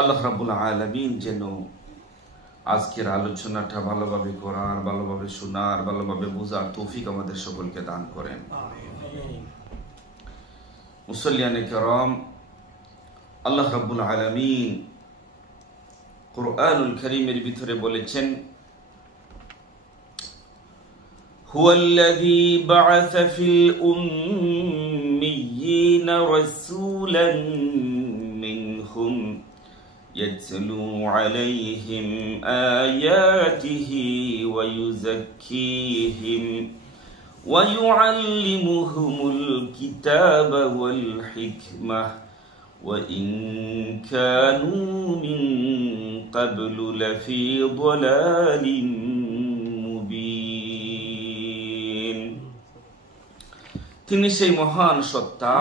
আল্লাহ রাব্বুল আলামিন যেন আজকের আলোচনাটা ভালোভাবে করার, ভালোভাবে শোনার, ভালোভাবে বোঝার তৌফিক আমাদের সকলকে দান করেন। মুসল্লিয়ানে কেরাম, আল্লাহ রাব্বুল আলামিন কুরআনুল কারীমের ভিতরে বলেছেন, হুয়াল্লাযী বা'আসা ফিল উম্মিয়্যিনা রাসূলান মিনহুম ইয়াতলু আলাইহিম আয়াতিহি ওয়া ইউযাক্কিহিম ওয়া ইউআল্লিমুহুমুল কিতাবা ওয়াল হিকমাহ ওয়া ইন কানু মিন ক্বাবলু লাফি যালালিন মুবিন। তিনি সেই মহান সত্তা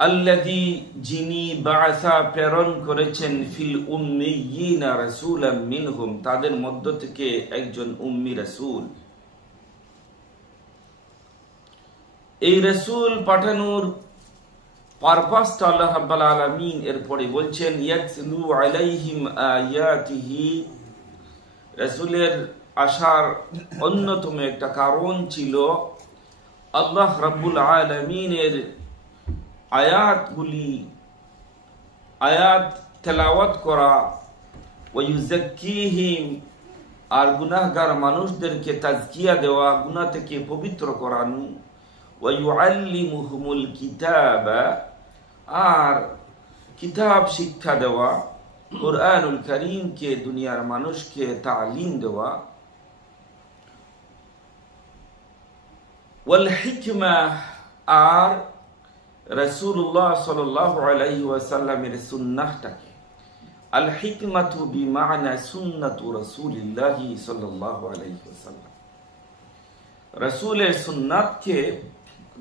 আল্লাযী, যিনি বা'আসা প্রেরণ করেছেন ফিল উম্মিয়্যিনা রাসূলাম মিনহুম, তাদের মধ্য থেকে একজন উম্মি রাসূল। এই রাসূল পাঠানোর পারপাসটা আল্লাহ রাব্বুল আলামিন এরপরে বলছেন, ইয়াতলু আলাইহিম আয়াতিহি। রাসূলের আসার অন্যতম একটা কারণ ছিল আল্লাহ রাব্বুল আলামিনের আয়াত তেলাওয়াত করা, ওয়া ইউযাক্কিহিম, আর গুনাহগার মানুষদেরকে তাজকিয়া দেওয়া, গুনাহ থেকে পবিত্র করানো, ওয়া ইউআল্লিমুহুমুল কিতাবা, আর কিতাব শিক্ষা দেওয়া, কুরআনুল কারীমকে দুনিয়ার মানুষকে তালিম দেওয়া, ওয়াল হিকমাহ, আর রাসূলুল্লাহ সাল্লাল্লাহু আলাইহি ওয়াসাল্লামের সুন্নাহটাকে, আল হিকমাতু বিমানা সুন্নাতু রাসূলিল্লাহি সাল্লাল্লাহু আলাইহি ওয়াসাল্লাম, রাসূলের সুন্নাতকে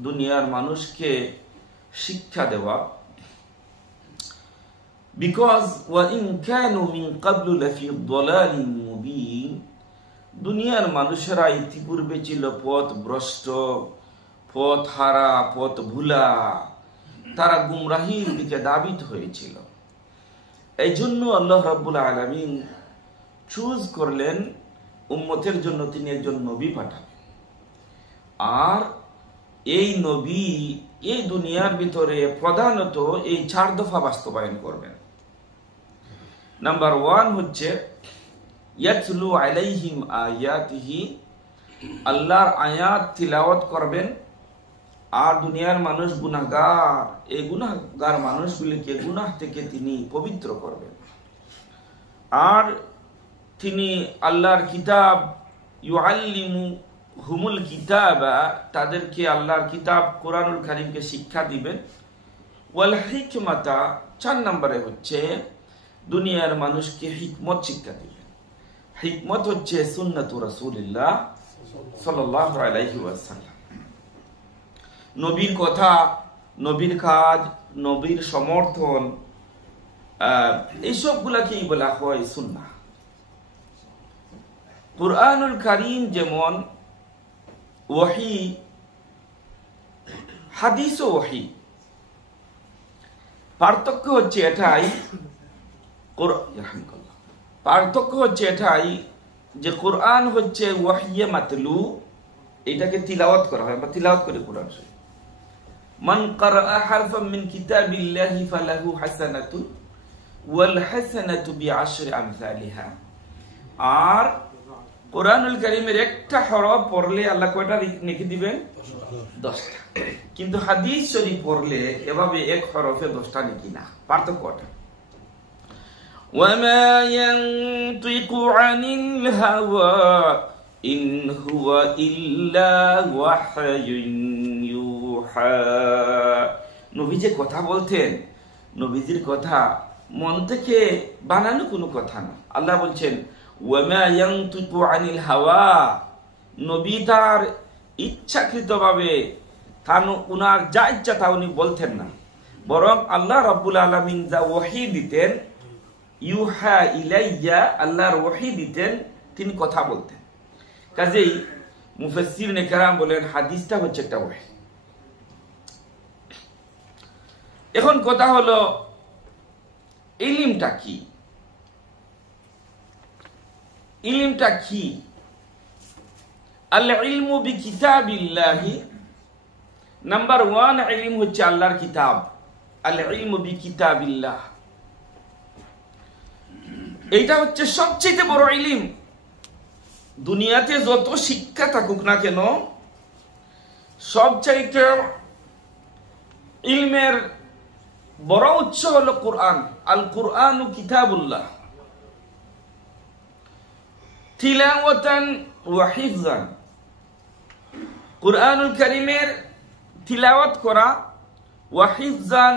দুনিয়ার মানুষকে শিক্ষা দেওয়া। বিকজ ওয়া ইন কানু মিন ক্বাবলু লাফি যালালিন মুবিন, দুনিয়ার মানুষেরা ইতিপূর্বে ছিল পথ ভ্রষ্ট, পথ হারা, পথ ভুলা, তারা গুমরাহির দিকে ধাবিত হয়েছিল। এই জন্য আল্লাহ রাব্বুল আলামিন চুজ করলেন উম্মতের জন্য তিনি একজন নবী পাঠাবেন, আর এই নবী এই দুনিয়ার ভিতরে প্রধানত এই 4 দফা বাস্তবায়ন করবেন। নাম্বার 1 হচ্ছে ইয়াতলু আলাইহিম আয়াতিহি, আল্লাহর আয়াত তিলাওয়াত করবেন, আর দুনিয়ার মানুষ গুনাহগার, এই গুনাহগার মানুষগুলিকে গুনাহ থেকে তিনি পবিত্র করবেন। আর তিনি আল্লাহর কিতাব, ইউআল্লিমুহুমুল কিতাবা, তাদেরকে আল্লাহর কিতাব কুরআনুল কারীমকে শিক্ষা দিবেন। ওয়াল হিকমাতা, 4 নম্বরে হচ্ছে দুনিয়ার মানুষকে হিকমত শিক্ষা দিবেন। হিকমত হচ্ছে সুন্নাতু রাসূলিল্লাহ সাল্লাল্লাহু আলাইহি ওয়াসাল্লাম, নবীর কথা, নবীর কাজ, নবীর সমর্থন, এইসবগুলাকেই বলা হয় সুন্নাহ। কুরআনুল কারীম যেমন ওহী, হাদিসও ওহী। পার্থক্য হচ্ছে এটাই যে কুরআন হচ্ছে ওয়াহইয়ে মাতলু, এটাকে তিলাওয়াত করা হয় বা তিলাওয়াত করে কোরআন শরীফ। মান ক্বারাআ হারফাম মিন কিতাবিল্লাহি ফালাহু হাসানাতুন ওয়াল হাসানাতু বিআশরি আমসালিহা। আর কুরআনুল কারীমের একটা হরফ পড়লে আল্লাহ কয়টা নেকি দিবেন? 10টা। কিন্তু হাদিস শরীফ পড়লে এভাবে এক হরফে 10টা নেকি না। পার্থক্যটা ওয়ামা ইয়ানতিকু আনিল হাওয়া ইন হুয়া ইল্লা ওয়াহয়ুন ইউহা। নবী যে কথা বলতেন, নবীজির কথা মন থেকে বানানো কোনো কথা না। আল্লাহ বলছেন ওয়ামা ইয়ানতিকু আনিল হাওয়া, নবী তার ইচ্ছাকৃতভাবে উনার যা ইচ্ছা তা উনি বলতেন না, বরং আল্লাহ রাব্বুল আলামিন যা ওহী দিতেন, ইউহা ইলাইয়া, আল্লাহর ওহী দিতেন, তিনি কথা বলতেন। কাজেই মুফাসসিরিনে কেরাম বলেন হাদিসটা হচ্ছে একটা ওহী। এখন কথা হলো ইলমটা কি? ইলমটা কি? আল ইলমু বিকিতাবিল্লাহি, নাম্বার 1 ইলম হচ্ছে আল্লাহর কিতাব। আল ইলমু বিকিতাবিল্লাহ, এইটা হচ্ছে সবচেয়ে বড় ইলম। দুনিয়াতে যত শিক্ষা থাকুক না কেন, সবচাইতে ইলমের বড় উৎস হলো কোরআন। আল কুরআনু কিতাবুল্লাহ তিলাওয়াতান ওয়া হিফজান। কুরআনুল কারীমের তিলাওয়াত করা, ওয়া হিফজান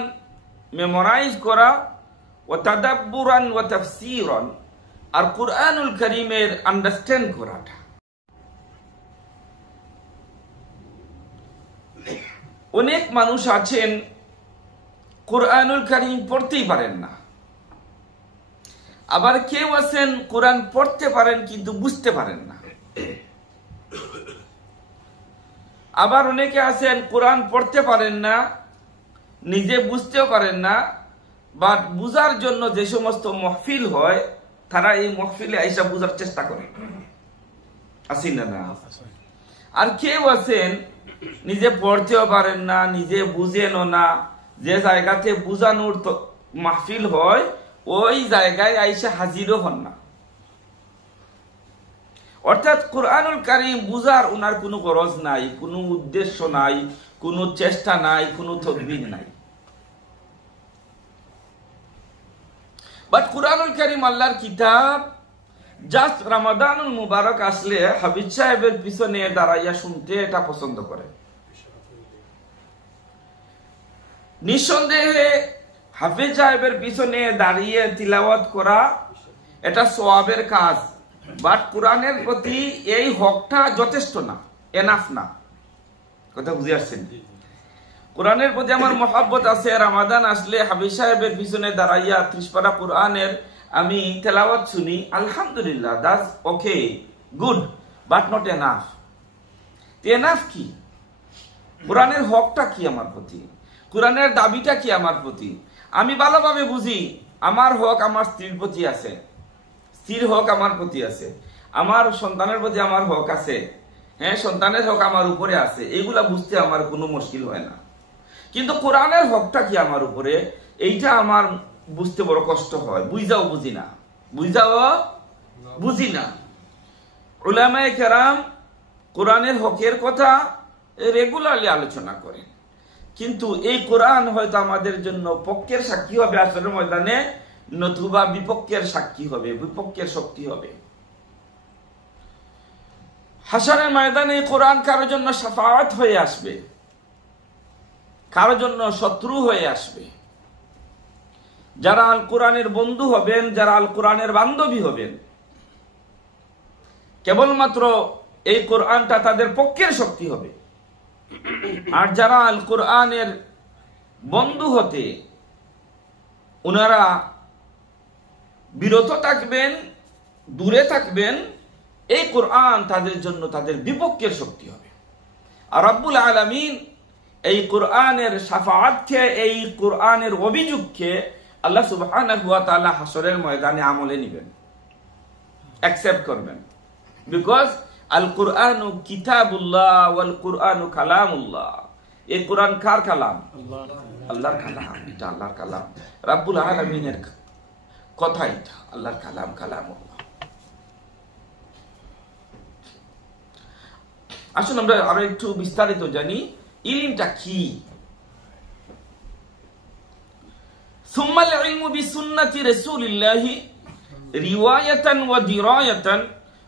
মেমোরাইজ করা, ওয়া তাদাব্বুরান ওয়া তাফসীরান, আর কুরআনুল কারীমের আন্ডারস্ট্যান্ড করাটা। অনেক মানুষ আছেন কুরআনুল কারীম পড়তেই পারেন না, আবার কেউ আছেন কোরআন পড়তে পারেন কিন্তু বুঝতে পারেন না। আবার অনেকে আছেন কোরআন পড়তে পারেন না, নিজে বুঝতেও পারেন না, বাট বুঝার জন্য যে সমস্ত মাহফিল হয় তারা এই মাহফিলে আইসা বুঝার চেষ্টা করে, আসেন না? আর কেউ আছেন নিজে পড়তেও পারেন না, নিজে বুঝেনও না, যে জায়গাতে বুঝানোর মাহফিল হয় ওই জায়গায় আইসা হাজিরও হন না। অর্থাৎ কুরআনুল কারীম বুঝার ওনার কোনো গরজ নাই, কোনো উদ্দেশ্য নাই, কোনো চেষ্টা নাই, কোনো তদবির নাই। বাট কুরআনুল কারীম আল্লাহর কিতাব, জাস্ট রমাদানুল মুবারক আসলে হাফিজ সাহেবের পিছনে দাঁড়াইয়া শুনতে এটা পছন্দ করে। নিঃসন্দেহে হাফিজ সাহেবের পিছনে দাঁড়িয়ে তিলাওয়াত করা এটা সওয়াবের কাজ, বাট কোরআনের প্রতি এই হকটা যথেষ্ট না, এনাফ না। কথা বুঝে আসছেন? কোরআনের প্রতি আমার মহব্বত আছে, রমাদান আসলে হাফিজ সাহেবের পিছনে দাঁড়াইয়া 30 পারা কোরআনের আমি তেলাওয়াত শুনি, আলহামদুলিল্লাহ, that's okay, good, but not enough. Enough কি? কোরআনের হকটা কি আমার প্রতি? কোরআনের দাবিটা কি আমার প্রতি? আমি ভালোভাবে বুঝি আমার হক আমার স্ত্রীর প্রতি আছে, স্ত্রীর হক আমার প্রতি আছে, আমার সন্তানের প্রতি আমার হক আছে, হ্যাঁ, সন্তানের হক আমার উপরে আছে, এগুলা বুঝতে আমার কোনো মুশকিল হয় না। কিন্তু কোরআনের হকটা কি আমার উপরে, এইটা আমার বুঝতে বড় কষ্ট হয়, বুঝাও বুঝি না, বুঝাও বুঝি না। উলামায়ে কেরাম কোরআনের হকের কথা রেগুলারলি আলোচনা করেন, কিন্তু এই কোরআন হয়তো আমাদের জন্য পক্ষের সাক্ষী হবে আসরের ময়দানে, নতুবা বিপক্ষের সাক্ষী হবে, বিপক্ষের শক্তি হবে। হাসরের ময়দানে কোরআন কারোর জন্য শাফাআত হয়ে আসবে, কারোর জন্য শত্রু হয়ে আসবে। যারা আল কোরআনের বন্ধু হবেন, যারা আল কোরআনের বান্ধবী হবেন, কেবলমাত্র এই কোরআনটা তাদের পক্ষের শক্তি হবে। আর যারা আল কোরআনের বন্ধু হতে ওনারা বিরত থাকবেন, দূরে থাকবেন, এই কোরআন তাদের জন্য তাদের বিপক্ষের শক্তি হবে। আর রব্বুল আলামিন এই কোরআনের শাফাআতকে, এই কোরআনের অভিযোগকে আল্লাহ সুবহানাহু ওয়া তাআলা হাসরের ময়দানে আমলে নেবেন, অ্যাকসেপ্ট করবেন। বিকজ আল কুরআনু কিতাবুল্লাহ ওয়াল কুরআনু কালামুল্লাহ। এই কোরআন কার কালাম? আল্লাহর কালাম। এটা আল্লাহর কালাম, রব্বুল আলামিনের কথা, এটা আল্লাহর কালাম, কালামুল্লাহ। আসুন আমরা আরো একটু বিস্তারিত জানি ইলমটা কি। সুম্মাল ইলমু বিসুন্নতি রাসূলিল্লাহি রিওয়ায়াতান ওয়া দিরায়াতান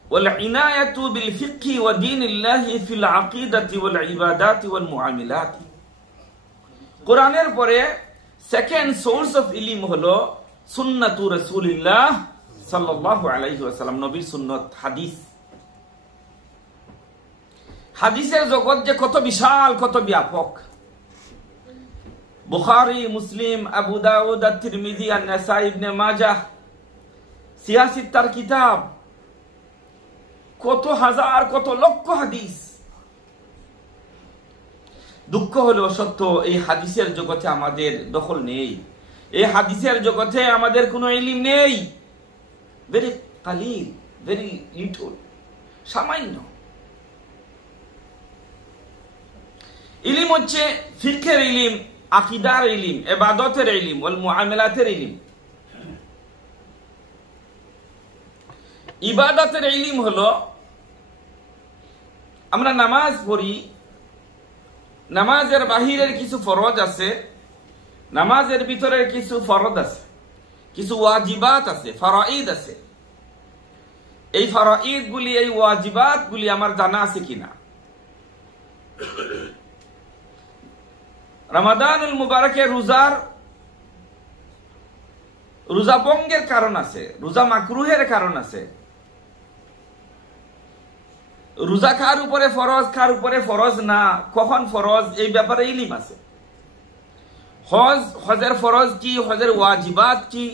ওয়াল ইনায়াতু বিল ফিকহি ওয়া দীনিল্লাহি ফিল আকিদাতি ওয়াল ইবাদাতি ওয়াল মুআমিলাত। কোরআনের পরে সেকেন্ড সোর্স অফ ইলম হলো সুন্নাতু রাসূলিল্লাহ সাল্লাল্লাহু আলাইহি ওয়াসাল্লাম, নবীর সুন্নাত, হাদিস। হাদিসের জগৎ যে কত বিশাল, কত ব্যাপক। বুখারী, মুসলিম, আবু দাউদ, তিরমিজি, আন-নাসাই, ইবনে মাজাহ, সিয়াসিত্তার কিতাব, কত হাজার, কত লক্ষ হাদিস। দুঃখ হলো সত্য, এই হাদিসের জগতে আমাদের দখল নেই। এই হাদিসের জগতে আমাদের কোনো ইলম নেই, ভেরি কালিল, ভেরি লিটল, সামান্য। ইলম হচ্ছে ফিকহের ইলম, আকীদার ইলম, ইবাদতের ইলম, ওয়াল মুআমালাতের ইলম। ইবাদতের ইলম হলো আমরা নামাজ পড়ি, নামাজের বাহিরের কিছু ফরজ আছে, নামাজের ভিতরে কিছু ফরজ আছে, কিছু ওয়াজিবাত আছে, ফরাইদ আছে। এই ফরাইদ গুলি, এই ওয়াজিবাত গুলি আমার জানা আছে কিনা। রমাদানুল মুবারকে রোজা ভঙ্গের কারণ আছে, রোজা মাকরুহের কারণ আছে। রোজা কার উপরে ফরজ, কার উপরে ফরজ না, কখন ফরজ, এই ব্যাপারে ইলম আছে। হজের ফরজ কি, হজের ওয়াজিবাত কি,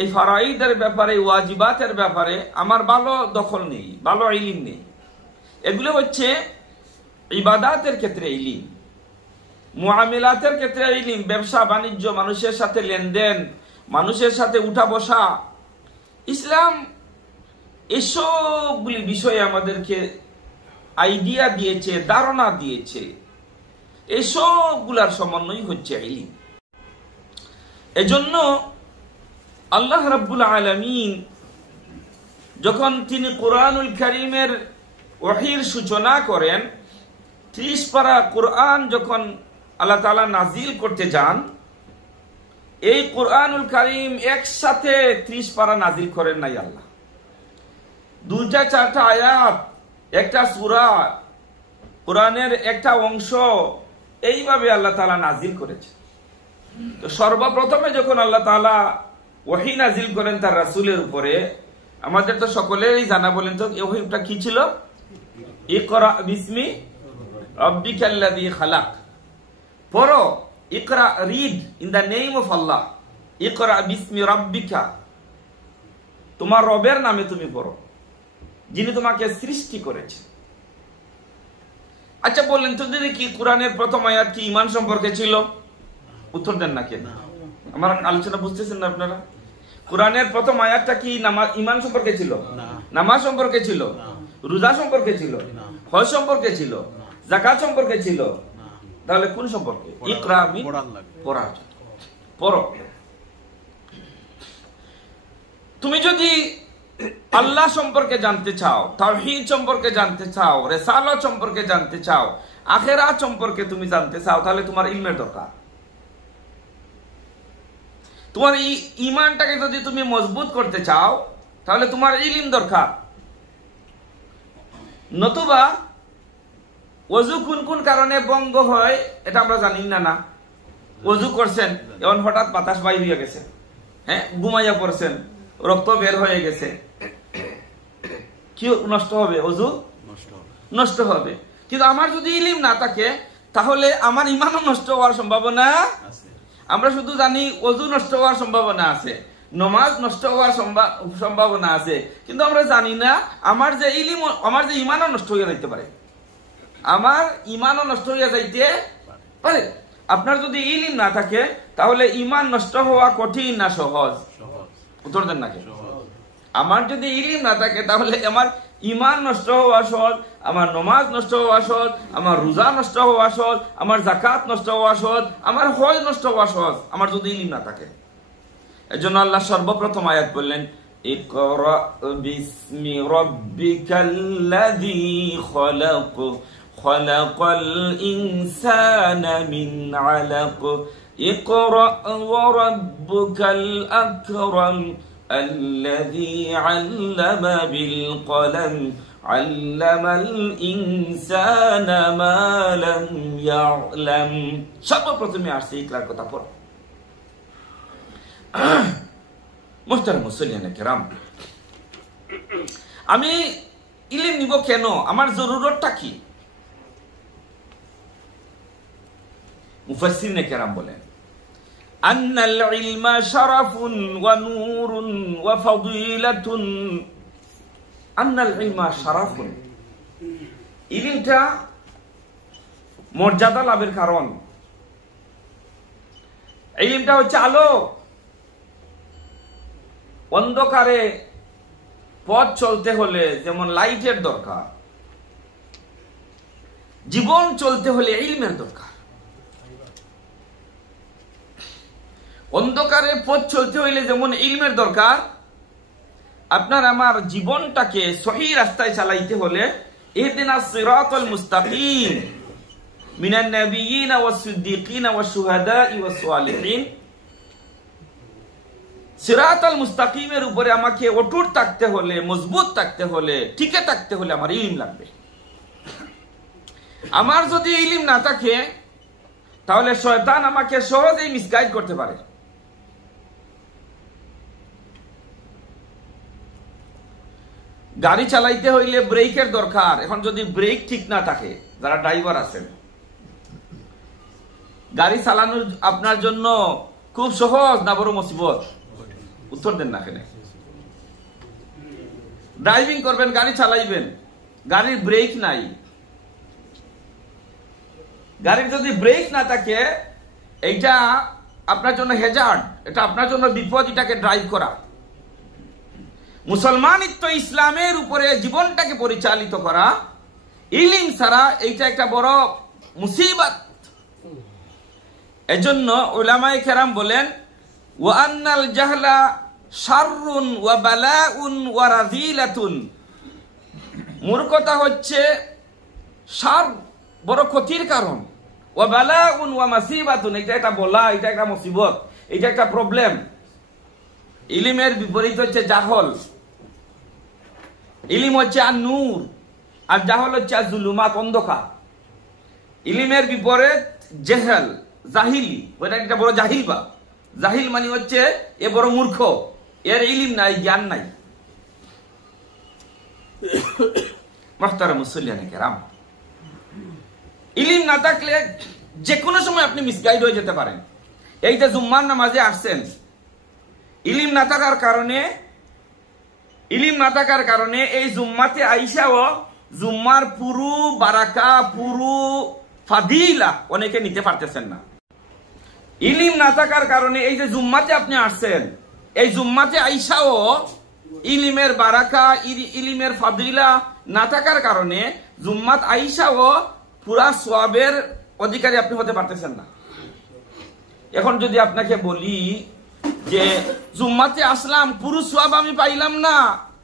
এই ফরাইদের ব্যাপারে, ওয়াজিবাতের ব্যাপারে আমার ভালো দখল নেই, ভালো ইলম নেই। এগুলো হচ্ছে ইবাদাতের ক্ষেত্রে ইলম, মুআমিলাতের ক্ষেত্রে ইলম, ব্যবসা বাণিজ্য, মানুষের সাথে লেনদেন, মানুষের সাথে উঠা বসা। ইসলাম এসবগুলি বিষয়ে আমাদেরকে আইডিয়া দিয়েছে, ধারণা দিয়েছে। এসবগুলার সমন্বয় হচ্ছে ইলম। এজন্য আল্লাহ রাব্বুল আলামিন যখন তিনি কুরআনুল কারীমের ওহীর সূচনা করেন, 30 পারা কুরআন যখন আল্লাহ তাআলা নাজিল করতে যান, এই কুরআনুল কারীম একসাথে 30 পারা নাজিল করেন নাই আল্লাহ। 2-4টা আয়াত, একটা সূরা, কুরআনের একটা অংশ, এইভাবে আল্লাহ তাআলা নাজিল করেছে। তো সর্বপ্রথমে যখন আল্লাহ তাআলা ওহী নাজিল করেন তার রাসূলের উপরে, আমাদের তো সকলেরই জানা, বলেন তো এই ওহীটা কি ছিল? ইকরা বিসমি রাব্বিকাল্লাযী খালাক। পড়ো, ইকরা, read in the name of Allah. ইকরা বিসমি রাব্বিকা, তোমার রবের নামে তুমি পড়ো, যিনি তোমাকে সৃষ্টি করেছে। আচ্ছা বলেন তো দিদি, কি কোরআনের প্রথম আয়াত কি ঈমান সম্পর্কে ছিল? উত্তর দেন না কেন? আমার আলোচনা বুঝতেছেন না আপনারা? কোরআনের প্রথম আয়াতটা কি ঈমান সম্পর্কে ছিল? নামাজ সম্পর্কে ছিল? রোজা সম্পর্কে ছিল? হজ সম্পর্কে ছিল? যাকাত সম্পর্কে ছিল? তাহলে কোন সম্পর্কে? ইকরা, পড়ার, পড়ো। তুমি যদি আল্লাহ সম্পর্কে জানতে চাও, তাওহীদ সম্পর্কে জানতে চাও, রিসালাত সম্পর্কে জানতে চাও, আখিরাত সম্পর্কে তুমি জানতে চাও, তাহলে তোমার ইলমের দরকার। তোমার ঈমানটাকে যদি তুমি মজবুত করতে চাও, তাহলে তোমার ইলম দরকার। নতুবা ওযু কোন কোন কারণে ভঙ্গ হয় এটা আমরা জানি না। ওযু করছেন, এখন হঠাৎ বাতাস বাইর হয়ে গেছে, হ্যাঁ, ঘুমাইয়া পড়ছেন, রক্ত বের হয়ে গেছে, কি নষ্ট হবে? ওযু নষ্ট হবে। কিন্তু আমার যদি ইলম না থাকে, তাহলে আমার ঈমানও নষ্ট হওয়ার সম্ভাবনা আছে। আমরা শুধু জানি ওযু নষ্ট হওয়ার সম্ভাবনা আছে, নামাজ নষ্ট হওয়ার সম্ভাবনা আছে, কিন্তু আমরা জানি না আমার যে ইলম, আমার যে ঈমানও নষ্ট হয়ে যাইতে পারে, আমার ঈমানও নষ্ট হয়ে যাইতে পারে। আপনার যদি ইলম না থাকে, তাহলে ঈমান নষ্ট হওয়া কঠিন না সহজ? উত্তর দেন নাকি? আমার যদি ইলম না থাকে, তাহলে আমার ঈমান নষ্ট হওয়া সহজ, আমার নামাজ নষ্ট হওয়া সহজ, আমার রোজা নষ্ট হওয়া সহজ, আমার যাকাত নষ্ট হওয়া সহজ, আমার হজ নষ্ট হওয়া সহজ, আমার যদি ইলম না থাকে। এজন্য আল্লাহ সর্বপ্রথম আয়াত বললেন, ইকরা বিসমি রাব্বিকাল্লাযী খালাক, খালাকাল ইনসানা মিন আলাক, ইকরা ওয়া রাব্বুকাল আকরাম, الذي علم بالقلم, علم الإنسان ما لم يعلم। সর্বপ্রথমে আসছে ইকরার কথা পড়ো। মুহতারাম মুসল্লিয়ানে কেরাম, আমি ইলম নিব কেন? আমার জরুরতটা কি? মুফাসসিরিনে কেরাম বলেন, أن العلم شرف ونور وفضيلة। أن العلم شرف, ইলমটা মর্যাদা লাভের কারণ, ইলমটা হচ্ছে আলো। অন্ধকারে পথ চলতে হলে যেমন লাইটের দরকার, জীবন চলতে হলে ইলমের দরকার। অন্ধকারে পথ চলতে হইলে যেমন ইলমের দরকার, আপনার আমার জীবনটাকে সহি রাস্তায় চালাইতে হলে ইহদিনাস সিরাতাল মুস্তাকিম মিনান নাবিয়িন ওয়াস সিদ্দিকিন ওয়াস শুহাদাই ওয়াস সালিহিন, সিরাতাল মুস্তাকিমের উপরে আমাকে অটুট থাকতে হলে, মজবুত থাকতে হলে, টিকে থাকতে হলে আমার ইলম লাগবে। আমার যদি ইলম না থাকে তাহলে শয়তান আমাকে সহজেই মিসগাইড করতে পারে। গাড়ি চালাইতে হইলে ব্রেকের দরকার। এখন যদি ব্রেক ঠিক না থাকে, যারা ড্রাইভার আছেন, গাড়ি চালানো আপনার জন্য খুব সহজ না বড় মুসিবত? উত্তর দেন না। কেন ড্রাইভিং করবেন, গাড়ি চালাইবেন, গাড়ির ব্রেক নাই, গাড়ির যদি ব্রেক না থাকে এইটা আপনার জন্য হ্যাজার্ড, এটা আপনার জন্য বিপদ, এটাকে ড্রাইভ করা। মুসলমানিত্ব ইসলামের উপরে জীবনটাকে পরিচালিত করা, ইলম ছাড়া এইটা একটা বড় মুসিবত। এজন্য উলামায়ে কেরাম বলেন ওয়া আন্নাল জাহলা শাররুন ওয়া বালাউন ওয়া রাযিলাতুন, মূর্খতা হচ্ছে শার, বড় ক্ষতির কারণ, ওয়া বালাউন ওয়া মাসিবাতুন, এটা একটা বলা, এটা একটা মুসিবত, এটা একটা প্রবলেম। ইলমের বিপরীত হচ্ছে জাহল। ইলম হচ্ছে আর নূর, আর জাহল হচ্ছে আর জুলুমাত, অন্ধকার। ইলমের বিপরীত জেহেল, জাহিলি, ওটা একটা বড় জাহিল। বা জাহিল মানে হচ্ছে এ বড় মূর্খ, এর ইলম নাই, জ্ঞান নাই। মুহতারাম মুসল্লিয়ানে কেরাম, ইলম না থাকলে যে কোনো সময় আপনি মিসগাইড হয়ে যেতে পারেন। এই যে জুম্মার নামাজে আসছেন, ইলম না থাকার কারণে এই জুম্মাতে আইসাও জুম্মার পুরো বারাকা, পুরো ফাদিলা অনেকে নিতে পারতেছেন না। ইলম না থাকার কারণে এই যে জুম্মাতে আপনি আসছেন, এই জুম্মাতে আইসাও ইলমের বারাকা, ইলমের ফাদিলা না থাকার কারণে জুম্মাত আইসাও পুরা সোয়াবের অধিকারী আপনি হতে পারতেছেন না। এখন যদি আপনাকে বলি যে জুম্মাতে আসলাম, পুরো সোয়াব আমি পাইলাম না,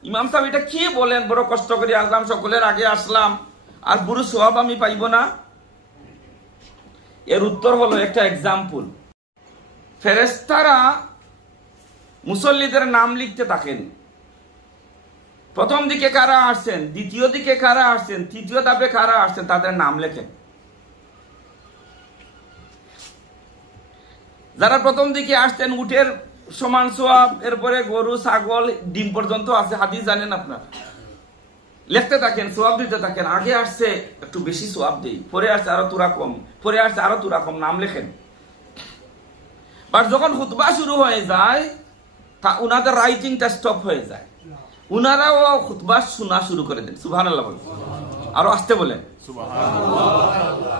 ইমাম সাহেব এটা কি বলেন, বড় কষ্ট করে আসলাম, সকলের আগে আসলাম, আর পুরো সোয়াব আমি পাইব না? এর উত্তর হলো একটা এক্সাম্পল। ফেরেশতারা মুসল্লিদের নাম লিখতে থাকেন। প্রথম দিকে কারা আসছেন, দ্বিতীয় দিকে কারা আসছেন, তৃতীয় ধাপে কারা আসছেন, তাদের নাম লেখেন। যারা প্রথম দিকে আসতেন উটের সমান সোয়াব, এরপরে গরু, ছাগল, ডিম পর্যন্ত আছে, হাদিস জানেন আপনার, লিখতে থাকেন, সোয়াব দিতে থাকেন। আগে আসছে একটু বেশি সোয়াব দেই, পরে আসছে আরো তুরা কম, পরে আসছে আরো তুরা কম, নাম লেখেন। বাট যখন খুতবা শুরু হয়ে যায়, তা উনাদের রাইটিংটা স্টপ হয়ে যায়, উনারাও খুতবা শোনা শুরু করে দেন। সুবহানাল্লাহ বলেন, আরো আসতে বলেন সুবহানাল্লাহ।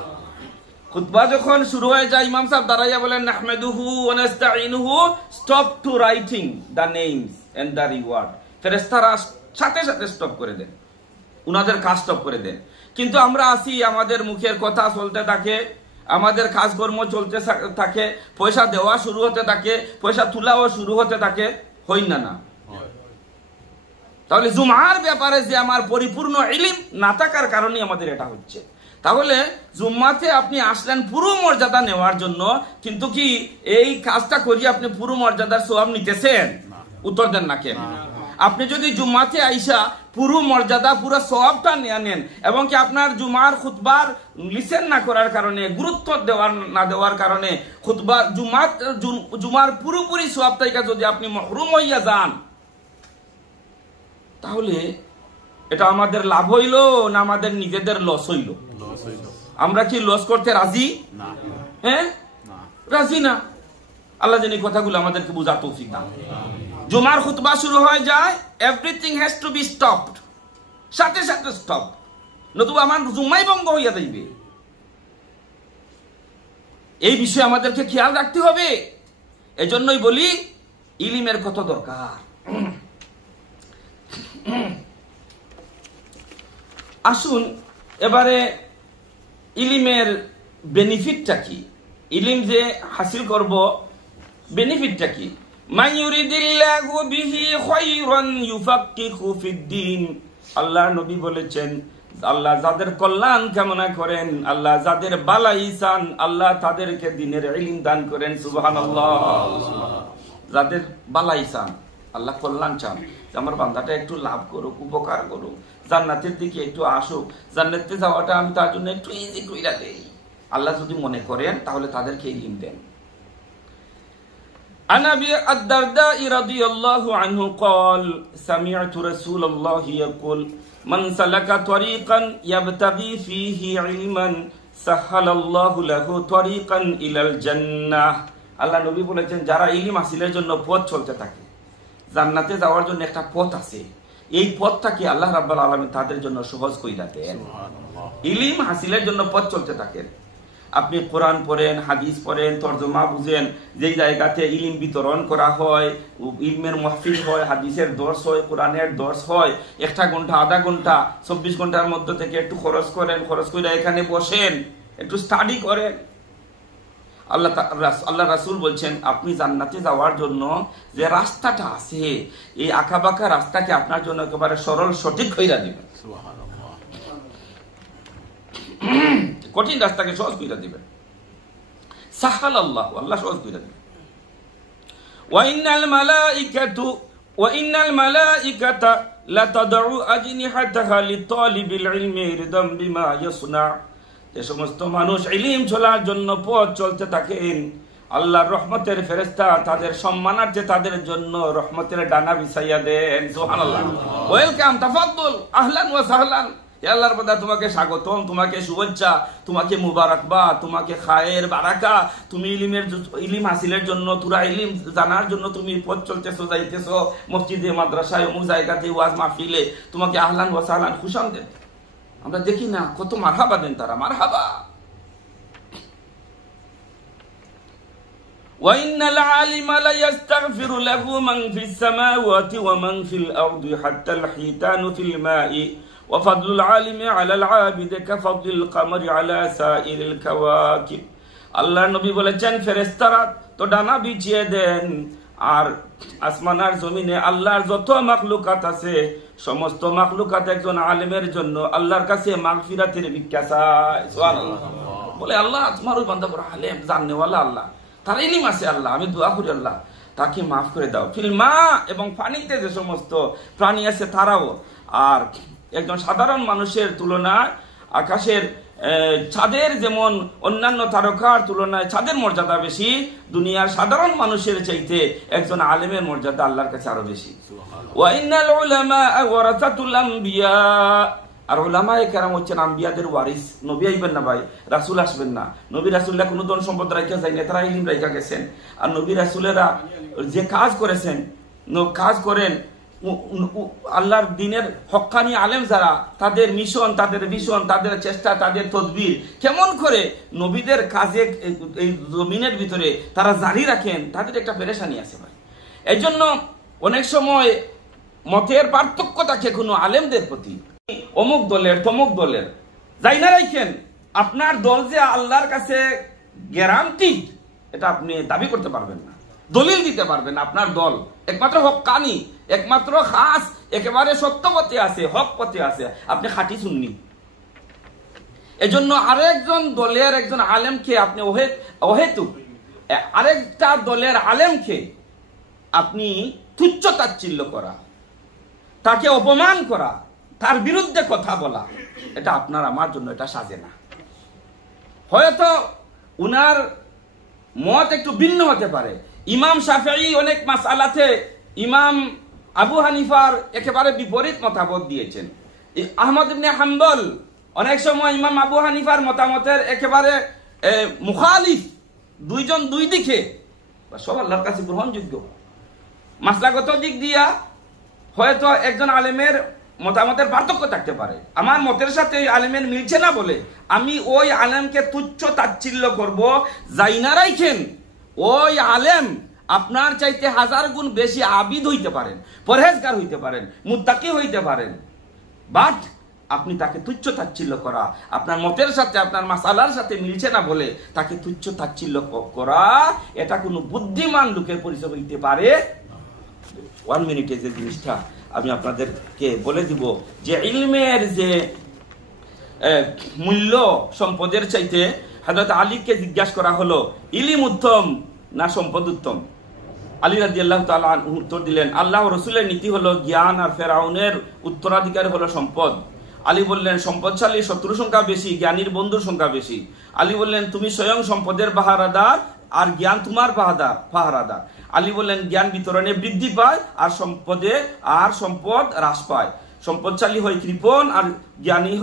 খুতবা যখন শুরু হয়ে যায়, ইমাম সাহেব দাঁড়াইয়া বলেন নাহমাদুহু ওয়া নাস্তাঈনুহু, stop to writing the names and the reward. ফেরেশতারা সাথে সাথে স্টপ করে দেন, উনাদের কাজ স্টপ করে দেন। কিন্তু আমরা আসি, আমাদের মুখের কথা চলতে থাকে, আমাদের কাজকর্ম চলতে থাকে, পয়সা দেওয়া শুরু হতে থাকে, পয়সা তোলাও শুরু হতে থাকে, হই না? না। তাহলে জুমার ব্যাপারে যে আমার পরিপূর্ণ ইলম না থাকার কারণে আমাদের এটা হচ্ছে। তাহলে জুম্মাতে আপনি আসলেন পুরো মর্যাদা নেওয়ার জন্য, কিন্তু কি এই কাজটা করিয়ে আপনি পুরো মর্যাদার সওয়াব নিতেছেন? উত্তর দেন না কেন? আপনি যদি জুম্মাতে আইসা পুরো মর্যাদা, পুরো সওয়াবটা নিয়ে নেন, এবং কি আপনার জুমার খুতবার লিসেন না করার কারণে, গুরুত্ব না দেওয়ার কারণে খুতবা জুমার পুরোপুরি সওয়াব থেকে যদি আপনি মাহরুম হইয়া যান, তাহলে এটা আমাদের লাভ হইল না আমাদের নিজেদের লস হইল? আমরা কি লস করতে রাজি? হ্যাঁ, রাজি না। আল্লাহ জানি কথাগুলো আমাদেরকে বুঝার তৌফিক দান। জুমার খুতবা শুরু হয়ে যায়, everything has to be stopped, সাথে সাথে স্টপ, নতুবা আমার জুম্মাই ভঙ্গ হইয়া যাইবে। এই বিষয়ে আমাদেরকে খেয়াল রাখতে হবে। এজন্যই বলি ইলিমের কত দরকার। আসুন এবারে ইলিমের বেনিফিটটা কি, ইলিম যে হাসিল করব বেনিফিটটা কি। মান ইউরিদিল্লাহু বিহি খায়রান ইউফাক্কিহু ফিদ্দীন, আল্লাহ নবী বলেছেন আল্লাহ যাদের কল্যাণ কামনা করেন, আল্লাহ যাদের বালাই চান, আল্লাহ তাদেরকে দ্বীনের ইলম দান করেন। সুবহানাল্লাহ। যাদের বালাই চান, আল্লাহ কল্যাণ চান, যে আমার বান্দাটা একটু লাভ করুক, উপকার করুক, জান্নাতের দিকে একটু আসুক, জান্নাতে যাওয়াটা আমি তার জন্য একটু ইজি কইরা দেই, আল্লাহ যদি মনে করেন তাহলে তাদেরকে ইলম দেন। عن أبي الدرداء رضي الله عنه قال سمعت رسول الله يقول من سلك طريقا يبتغي فيه علما سهل الله له طريقا إلى الجنة। আল্লাহ নবী বলেছেন যারা ইলম হাসিলের জন্য পথ চলতে থাকে, জান্নাতে যাওয়ার জন্য একটা পথ আছে, এই পথটাকে আল্লাহ রাব্বুল আলামিন তাদের জন্য সহজ কইরা দেন। ইলম হাসিলের জন্য পথ চলতে থাকেন, আপনি কোরআন পড়েন, হাদিস পড়েন, তরজমা বুঝেন, যেই জায়গাতে ইলম বিতরণ করা হয়, ইলমের মাহফিল হয়, হাদিসের দর্স হয়, কোরআনের দর্স হয়, 1 ঘন্টা, আধা ঘন্টা, 24 ঘন্টার মধ্যে থেকে একটু খরচ করেন, খরচ করে এখানে বসেন, একটু স্টাডি করেন। আল্লাহ রাসূল বলছেন আপনি জান্নাতে যাওয়ার জন্য যে রাস্তাটা আছে, এই আঁকাবাঁকা রাস্তাকে আপনার জন্য একেবারে সরল সঠিক কইরা দিবেন। কঠিন রাস্তাকে সহজ কইরা দিবেন। সাহাল আল্লাহ, আল্লাহ সহজ কইরা দিবেন। ওয়া ইন্নাল মালাইকাতা লাতাদউ আজনিহাতাহা লিতালিবিল ইলমি রিদাম বিমা ইয়াসনা। যে সমস্ত মানুষ ইলম চলার জন্য পথ চলতে থাকেন, আল্লাহর রহমতের ফেরেশতা তাদের সম্মানার্থে তাদের জন্য রহমতের ডানা বিছাইয়া দেন। সুবহানাল্লাহ। ওয়েলকাম, তাফাদ্দুল, আহলান ওয়া সাহলান। আল্লাহর বান্দা তোমাকে স্বাগতম, তোমাকে শুভেচ্ছা, তোমাকে মুবারকবাদ, তোমাকে খায়ের বারাকা। তুমি ইলম হাসিলের জন্য, তুরা ইলম জানার জন্য তুমি পথ চলতেছো, যাইতেছো মসজিদে, মাদ্রাসায়, অমুক জায়গাতে, ওয়াজ মাহফিলে, তোমাকে আহলান ওয়া সাহলান খুশামদেদ। আমরা দেখি না কত মারহাবা দেন তারা, মারহাবা। ওয়া ইন্নাল আলিমা লা ইস্তাগফিরু লাহু মান ফিস সামাওয়াতি ওয়া মান ফিল আরদি হাত্তাল হিতানু ফিল মাই ওয়া ফাদলুল আলিমি আলাল আবিদি কাফাদলিল কামারি আলা সাইরিল কাওয়াকিব। আল্লাহর নবী বলেছেন ফেরেশতারা তো ডানা বিছিয়ে দেন, আর আসমান আর জমিনে আল্লাহর যত মাখলুকাত আছে, সমস্ত মাখলুকাত একজন আলেমের জন্য আল্লাহর কাছে মাগফিরাতের ভিক্ষা চায়। সুবহানাল্লাহ। বলে আল্লাহ তোমার ওই বান্দা বড় আলেম, জাননেওয়ালা আল্লাহ, তার ইলম আছে আল্লাহ, আমি দোয়া করি আল্লাহ তাকে মাফ করে দাও। ফিল্মা, এবং পানিতে যে সমস্ত প্রাণী আছে তারাও। আর একজন সাধারণ মানুষের তুলনায় আকাশের চাঁদের যেমন অন্যান্য তারকার তুলনায় চাঁদের মর্যাদা বেশি, দুনিয়ার সাধারণ মানুষের চাইতে একজন আলেমের মর্যাদা আল্লাহর কাছে আরো বেশি। ওয়া ইন্নাল উলামা ওয়ারাসাতুল আম্বিয়া। আর উলামায়ে কেরাম হচ্ছেন আম্বিয়াদের ওয়ারিস। নবী আইবেন না ভাই, রাসূল আসবেন না। নবী রাসূলরা কোনো ধন সম্পদ রাখা যায় না, তারা ইলম রাখা গেছেন। আর নবী রাসূলেরা যে কাজ করেছেন, কাজ করেন, আল্লাহর দ্বীনের হক্কানি আলেম যারা, তাদের মিশন, তাদের ভিশন, তাদের চেষ্টা, তাদের তদবির কেমন করে নবীদের কাজে এই জমিনের ভিতরে তারা জারি রাখেন, তাদের একটা পেরেশানি আছে ভাই। এই জন্য অনেক সময় মতের পার্থক্য থাকে কোনো আলেমদের প্রতি, অমুক দলের তমুক দলের, যাই না রাখেন আপনার দল যে আল্লাহর কাছে গ্যারান্টি, এটা আপনি দাবি করতে পারবেন না, দলিল দিতে পারবেন। আপনার দল একমাত্র হক্কানি, একমাত্র খাস, একেবারে সত্য পথে আছে, হক পথে আছে, আপনি খাঁটি সুন্নি। এজন্য আরেকজন দলের একজন আলেমকে আপনি অহেতুক আরেকটা দলের আলেমকে আপনি তুচ্ছ তাচ্ছিল্য করা, তাকে অপমান করা, তার বিরুদ্ধে কথা বলা, এটা আপনার আমার জন্য এটা সাজে না। হয়তো উনার মত একটু ভিন্ন হতে পারে। ইমাম শাফিঈ অনেক মাসআলাতে ইমাম আবু হানিফার একেবারে বিপরীত মতামত দিয়েছেন। আহমদ ইবনে হাম্বল অনেক সময় ইমাম আবু হানিফার মতামতের একেবারে মুখালিফ, দুইজন দুই দিকে, সব আল্লাহর কাছে গ্রহণযোগ্য। মাসলাগত দিক দিয়া হয়তো একজন আলেমের মতামতের পার্থক্য থাকতে পারে, আমার মতের সাথে ওই আলেমের মিলছে না বলে আমি ওই আলেমকে তুচ্ছ তাচ্ছিল্য করব, যাই না রাইছেন ওই আলেম আপনার চাইতে 1000 গুণ বেশি আবিদ হইতে পারেন, পরহেজগার হইতে পারেন, মুত্তাকি হইতে পারেন, বাট আপনি তাকে তুচ্ছ তাচ্ছিল্য করা, আপনার মতের সাথে আপনার মাসালার সাথে মিলছে না বলে তাকে তুচ্ছ তাচ্ছিল্য করা, এটা কোনো বুদ্ধিমান লোকের পরিচয় হইতে পারে। 1 মিনিটে যে জিনিসটা আমি আপনাদেরকে বলে দিব, যে ইলমের যে মূল্য সম্পদের চাইতে হযরত আলীকে জিজ্ঞাসা করা হলো, ইলম উত্তম না সম্পদ উত্তম? আলী রাদিয়াল্লাহু তাআলা আনহু উত্তর দিলেন, আল্লাহ রাসূলের নীতি হলো জ্ঞান, আর ফেরাউনের উত্তরাধিকার হলো সম্পদ। আলী বললেন, সম্পদশালী শত্রুর সংখ্যা বেশি, জ্ঞানীর বন্ধুর সংখ্যা বেশি। আলী বললেন, তুমি স্বয়ং সম্পদের পাহারাদার, আর জ্ঞান তোমার পাহারাদার। আলী বললেন, জ্ঞান বিতরণে বৃদ্ধি পায়, আর সম্পদ হ্রাস পায়। সম্পদশালী হয় কৃপণ, আর জ্ঞানী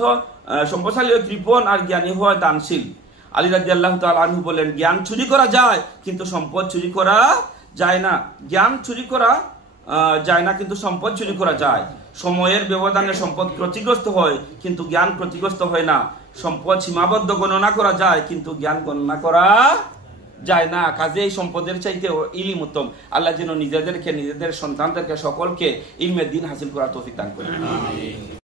হয় দানশীল। আলী রাদিয়াল্লাহু তাআলা আনহু বলেন, জ্ঞান চুরি করা যায় কিন্তু সম্পদ চুরি করা যায় না। জ্ঞান চুরি করা যায় না কিন্তু সম্পদ চুরি করা যায়। সময়ের ব্যবধানে সম্পদ ক্ষতিগ্রস্ত হয় কিন্তু জ্ঞান ক্ষতিগ্রস্ত হয় না। সম্পদ সীমাবদ্ধ গণনা করা যায় কিন্তু জ্ঞান গণনা করা যায় না। কাজেই সম্পদের চাইতে ইলম উত্তম। আল্লাহ যেন নিজেদের সন্তানদেরকে সকলকে ইলমের দ্বীন হাসিল করার তৌফিক দান করেন।